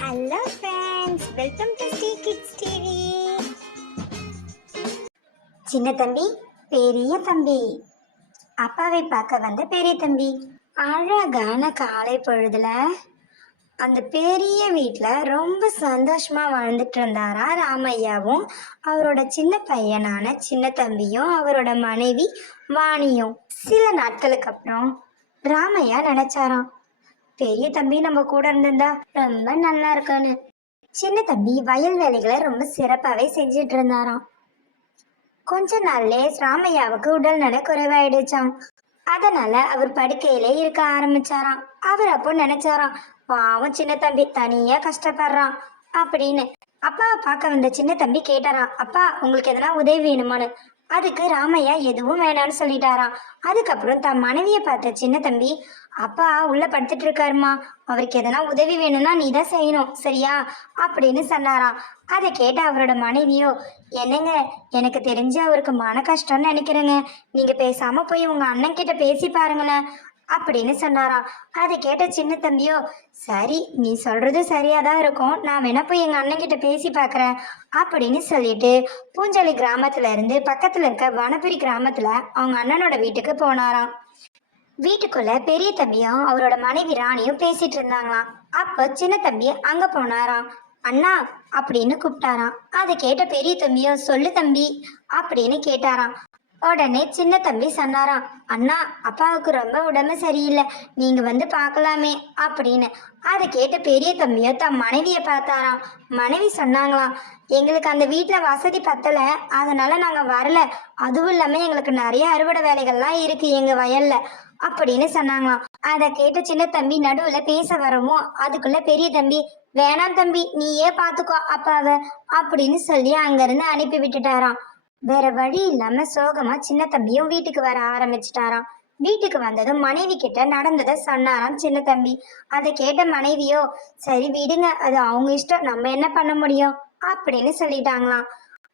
Hello friends, welcome to Sri kids TV. சின்ன தம்பி, பெரிய தம்பி. அப்பாவை பார்க்க வந்த பெரிய தம்பி. அழகான காலை பொழுதுல அந்த பெரிய வீட்டில் ரொம்ப சந்தோஷமா வாழ்ந்துட்டு இருந்தாரா ராமையாவும் அவரோட சின்ன பையனான சின்ன தம்பியும் அவரோட மனைவி வாணியும். சில நாட்களுக்கு அப்புறம் ராமையா நினைச்சாராம், பெரிய தம்பி நம்ம கூட இருந்திருந்தா ரொம்ப நல்லா இருக்கான்னு. சின்ன தம்பி வயல் வேலைகளை ரொம்ப சிறப்பாகவே செஞ்சிட்டு இருந்தாராம். கொஞ்ச நாள்லே ராமையாவுக்கு உடல்நல குறைவாயிடுச்சாம். அதனால அவர் படுக்கையிலே இருக்க ஆரம்பிச்சாராம். அவர் அப்போ நினைச்சாராம், பாவம் சின்ன தம்பி தனியா கஷ்டப்படுறான் அப்படின்னு. அப்பாவை பார்க்க வந்த சின்ன தம்பி கேட்டாராம், அப்பா உங்களுக்கு எதனா உதவி வேணுமான்னு. அதுக்கு ராமையா எதுவும் வேணான்னு சொல்லிட்டாராம். அதுக்கப்புறம் தன் மனைவியை பார்த்த சின்ன தம்பி, அப்பா உள்ள படுத்துட்டு இருக்காருமா, அவருக்கு எதனா உதவி வேணும்னா நீ தான் செய்யணும், சரியா அப்படின்னு சொன்னாராம். அதை கேட்ட அவரோட மனைவியோ, என்னங்க எனக்கு தெரிஞ்சு அவருக்கு மன கஷ்டம்னு நினைக்கிறேங்க, நீங்க பேசாம போய் உங்க அண்ணன் கிட்ட பேசி பாருங்களேன் அப்படின்னு சொன்னாராம். அதை கேட்ட சின்ன தம்பியோ, சரி நீ சொல்றது சரியாதான் இருக்கும், நான் வேணா போய் எங்க அண்ணன் கிட்ட பேசி பாக்குறேன் அப்படின்னு சொல்லிட்டு பூஞ்சலி கிராமத்துல இருந்து பக்கத்துல இருக்க வனபுரி கிராமத்துல அவங்க அண்ணனோட வீட்டுக்கு போனாராம். வீட்டுக்குள்ள பெரிய தம்பியும் அவரோட மனைவி ராணியும் பேசிட்டு இருந்தாங்களாம். அப்ப சின்ன தம்பி அங்க போனாராம். அண்ணா அப்படின்னு கூப்பிட்டாராம். அதை கேட்ட பெரிய தம்பியோ, சொல்லு தம்பி அப்படின்னு கேட்டாராம். உடனே சின்ன தம்பி சொன்னாராம், அண்ணா அப்பாவுக்கு ரொம்ப உடம்பு சரியில்லை, நீங்க வந்து பார்க்கலாமே அப்படின்னு. அதை கேட்ட பெரிய தம்பியோ தன் மனைவியை பார்த்தாராம். மனைவி சொன்னாங்களாம், எங்களுக்கு அந்த வீட்டில் வசதி பத்தலை, அதனால நாங்கள் வரல, அதுவும் இல்லாமல் எங்களுக்கு நிறைய அறுவடை வேலைகள்லாம் இருக்கு எங்க வயல்ல அப்படின்னு சொன்னாங்களாம். அதை கேட்ட சின்ன தம்பி நடுவில் பேச வரவும் அதுக்குள்ள பெரிய தம்பி, வேணாம் தம்பி நீயே பார்த்துக்கோ அப்பாவை அப்படின்னு சொல்லி அங்கிருந்து அனுப்பி விட்டுட்டாராம். வேற வழி இல்லாம சோகமா சின்ன தம்பியும் வீட்டுக்கு வர ஆரம்பிச்சிட்டாராம். வீட்டுக்கு வந்ததும் மனைவி கிட்ட நடந்ததை சொன்னாராம் சின்ன தம்பி. அதை கேட்ட மனைவியோ, சரி விடுங்க, அது அவங்க இஷ்டம், நம்ம என்ன பண்ண முடியும் அப்படின்னு சொல்லிட்டாங்களாம்.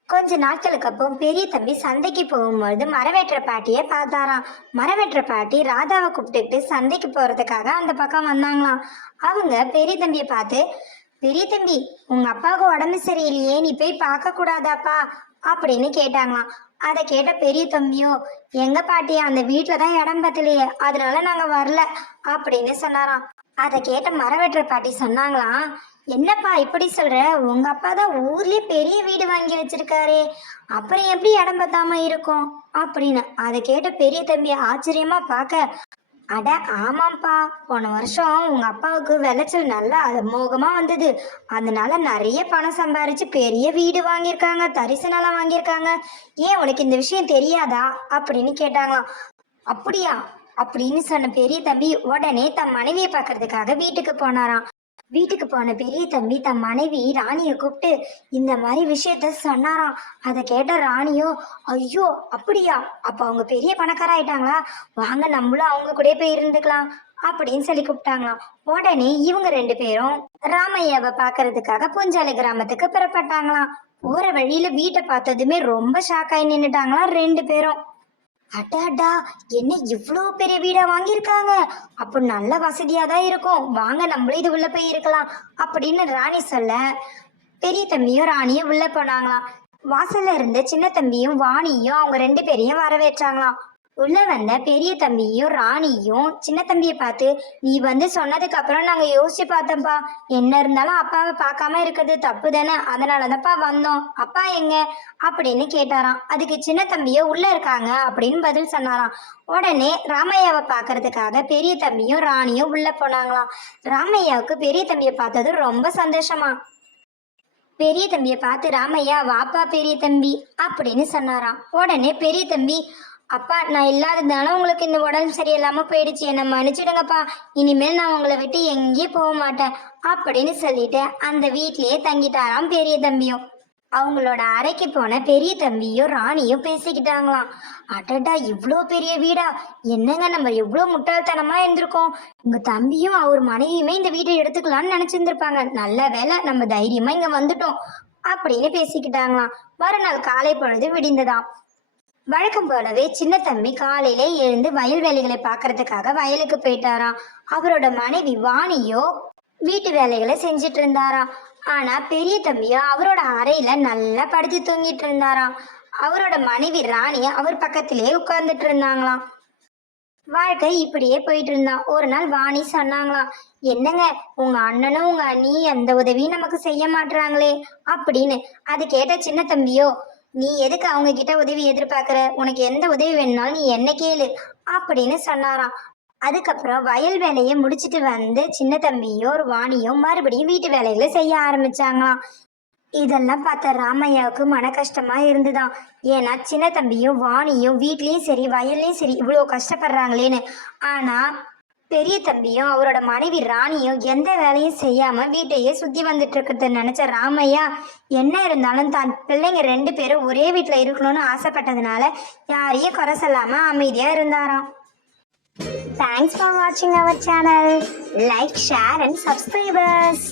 கொஞ்ச நாட்களுக்கு அப்புறம் பெரிய தம்பி சந்தைக்கு போகும்போது மரவேற்ற பாட்டியை பார்த்தாராம். மரவேற்ற பாட்டி ராதாவை கூப்பிட்டுக்கிட்டு சந்தைக்கு போறதுக்காக அந்த பக்கம் வந்தாங்களாம். அவங்க பெரிய தம்பியை பார்த்து, பெரிய தம்பி உங்க அப்பாவுக்கு உடம்பு சரியில்லையே, நீ போய் பார்க்க கூடாதாப்பா அப்படின்னு கேட்டாங்களாம். அதை கேட்ட பெரிய தம்பியோ, எங்க பாட்டி அந்த வீட்டுல தான் இடம் பத்தலையே, அதனால நாங்க வரல அப்படின்னு சொன்னாராம். அதை கேட்ட மரவெட்டுற பாட்டி சொன்னாங்களாம், என்னப்பா இப்படி சொல்ற, உங்க அப்பா தான் ஊர்லயே பெரிய வீடு வாங்கி வச்சிருக்காரு, அப்புறம் எப்படி இடம் பத்தாம இருக்கும் அப்படின்னு. அதை கேட்ட பெரிய தம்பி ஆச்சரியமா பார்க்க, அட ஆமாம்ப்பா, போன வருஷம் உங்க அப்பாவுக்கு விளைச்சல் நல்லா அமோகமா வந்தது, அதனால நிறைய பணம் சம்பாரிச்சு பெரிய வீடு வாங்கியிருக்காங்க, தரிசு நிலம் வாங்கியிருக்காங்க, ஏன் உனக்கு இந்த விஷயம் தெரியாதா அப்படின்னு கேட்டாங்களாம். அப்படியா அப்படின்னு சொன்ன பெரிய தம்பி உடனே தன் மனைவியை பார்க்கறதுக்காக வீட்டுக்கு போனாராம். வீட்டுக்கு போன பெரிய தம்பி தன் மனைவி ராணியை கூப்பிட்டு இந்த மாதிரி விஷயத்த சொன்னாராம். அதை கேட்ட ராணியோ, ஐயோ அப்படியா, அப்ப அவங்க பெரிய பணக்காராயிட்டாங்களா, வாங்க நம்மளும் அவங்க கூட போய் இருந்துக்கலாம் அப்படின்னு சொல்லி கூப்பிட்டாங்களாம். உடனே இவங்க ரெண்டு பேரும் ராமையாவை பாக்குறதுக்காக பூஞ்சாலை கிராமத்துக்கு புறப்பட்டாங்களாம். போற வழியில வீட்டை பார்த்ததுமே ரொம்ப ஷாக்காய் நின்னுட்டாங்களாம் ரெண்டு பேரும். அடாடா, என்ன இவ்வளோ பெரிய வீடா வாங்கியிருக்காங்க, அப்போ நல்ல வசதியா தான் இருக்கும், வாங்க நம்மளும் இது உள்ள போய் இருக்கலாம் அப்படின்னு ராணி சொல்ல பெரிய தம்பியும் ராணியும் உள்ள போனாங்களாம். வாசல்ல இருந்த சின்ன தம்பியும் வாணியும் அவங்க ரெண்டு பேரையும் வரவேற்றாங்களாம். உள்ள வந்த பெரிய தம்பியும் ராணியும் சின்ன தம்பியை பார்த்து, நீ வந்து சொன்னதுக்கு அப்புறம் நாங்க யோசிச்சு பார்த்தோம்ப்பா, என்ன இருந்தாலும் அப்பாவை பார்க்காம இருக்கிறது தப்பு தானே, அதனாலதான்ப்பா வந்தோம், அப்பா எங்க அப்படின்னு கேட்டாராம். அதுக்கு சின்ன தம்பியோ உள்ள இருக்காங்க அப்படின்னு பதில் சொன்னாராம். உடனே ராமையாவை பார்க்கறதுக்காக பெரிய தம்பியும் ராணியும் உள்ள போனாங்களாம். ராமையாவுக்கு பெரிய தம்பியை பார்த்தது ரொம்ப சந்தோஷமா. பெரிய தம்பியை பார்த்து ராமையா, வாப்பா பெரிய தம்பி அப்படின்னு சொன்னாராம். உடனே பெரிய தம்பி, அப்பா நான் இல்லாததுனால உங்களுக்கு இந்த உடம்பு சரியில்லாம போயிடுச்சு, என்ன மன்னிச்சிடுங்கப்பா, இனிமேல் நான் உங்களை விட்டு எங்கேயும் போக மாட்டேன் அப்படின்னு சொல்லிட்டு அந்த வீட்லயே தங்கிட்டாராம் பெரிய தம்பியும். அவங்களோட அறைக்கு போன பெரிய தம்பியும் ராணியும் பேசிக்கிட்டாங்களாம். அடடா, இவ்வளோ பெரிய வீடா, என்னங்க நம்ம எவ்வளோ முட்டாள்தனமா இருந்திருக்கோம், உங்க தம்பியும் அவர் மனைவியுமே இந்த வீட்டை எடுத்துக்கலாம்னு நினைச்சிருந்திருப்பாங்க, நல்ல வேலை நம்ம தைரியமா இங்க வந்துட்டோம் அப்படின்னு பேசிக்கிட்டாங்களாம். மறுநாள் காலை பொழுது விடிந்ததாம். வழக்கம் போலவே சின்ன தம்பி காலையில எழுந்து வயல் வேலைகளை பார்க்கறதுக்காக வயலுக்கு போயிட்டாராம். அவரோட மனைவி வாணியோ வீட்டு வேலைகளை செஞ்சிட்டு இருந்தாராம். ஆனா பெரிய தம்பியோ அவரோட அறையில நல்லா படுத்து தூங்கிட்டு இருந்தாராம். அவரோட மனைவி ராணி அவர் பக்கத்திலேயே உட்கார்ந்துட்டு இருந்தாங்களாம். வாழ்க்கை இப்படியே போயிட்டு இருந்தான். ஒரு நாள் வாணி சொன்னாங்களாம், என்னங்க உங்க அண்ணனும் உங்க அண்ணியும் எந்த உதவியும் நமக்கு செய்ய மாட்றாங்களே அப்படின்னு. அது கேட்ட சின்ன தம்பியோ, நீ எதுக்கு அவங்க கிட்ட உதவி எதிர்பார்க்கற, உனக்கு எந்த உதவி வேணும்னாலும் நீ என்ன கேளு அப்படின்னு சொன்னாராம். அதுக்கப்புறம் வயல் வேலையை முடிச்சிட்டு வந்து சின்ன தம்பியும் ஒரு வாணியும் மறுபடியும் வீட்டு வேலைகளை செய்ய ஆரம்பிச்சாங்களாம். இதெல்லாம் பார்த்த ராமையாவுக்கு மன கஷ்டமா இருந்துதான். ஏன்னா சின்ன தம்பியும் வாணியும் வீட்லயும் சரி வயல்லையும் சரி இவ்வளோ கஷ்டப்படுறாங்களேன்னு. ஆனா பெரிய தம்பியும் அவரோட மனைவி ராணியும் எந்த வேலையும் செய்யாம வீட்டையே சுத்தி வந்துட்டு இருக்கிறத நினைச்ச ராமையா, என்ன இருந்தாலும் தான் பிள்ளைங்க 2 பேரும் ஒரே வீட்டுல இருக்கணும்னு ஆசைப்பட்டதுனால யாரையும் குறை சொல்லாம அமைதியா இருந்தாராம். தேங்க்ஸ் ஃபார் வாட்சிங் our channel. Like, share and subscribers.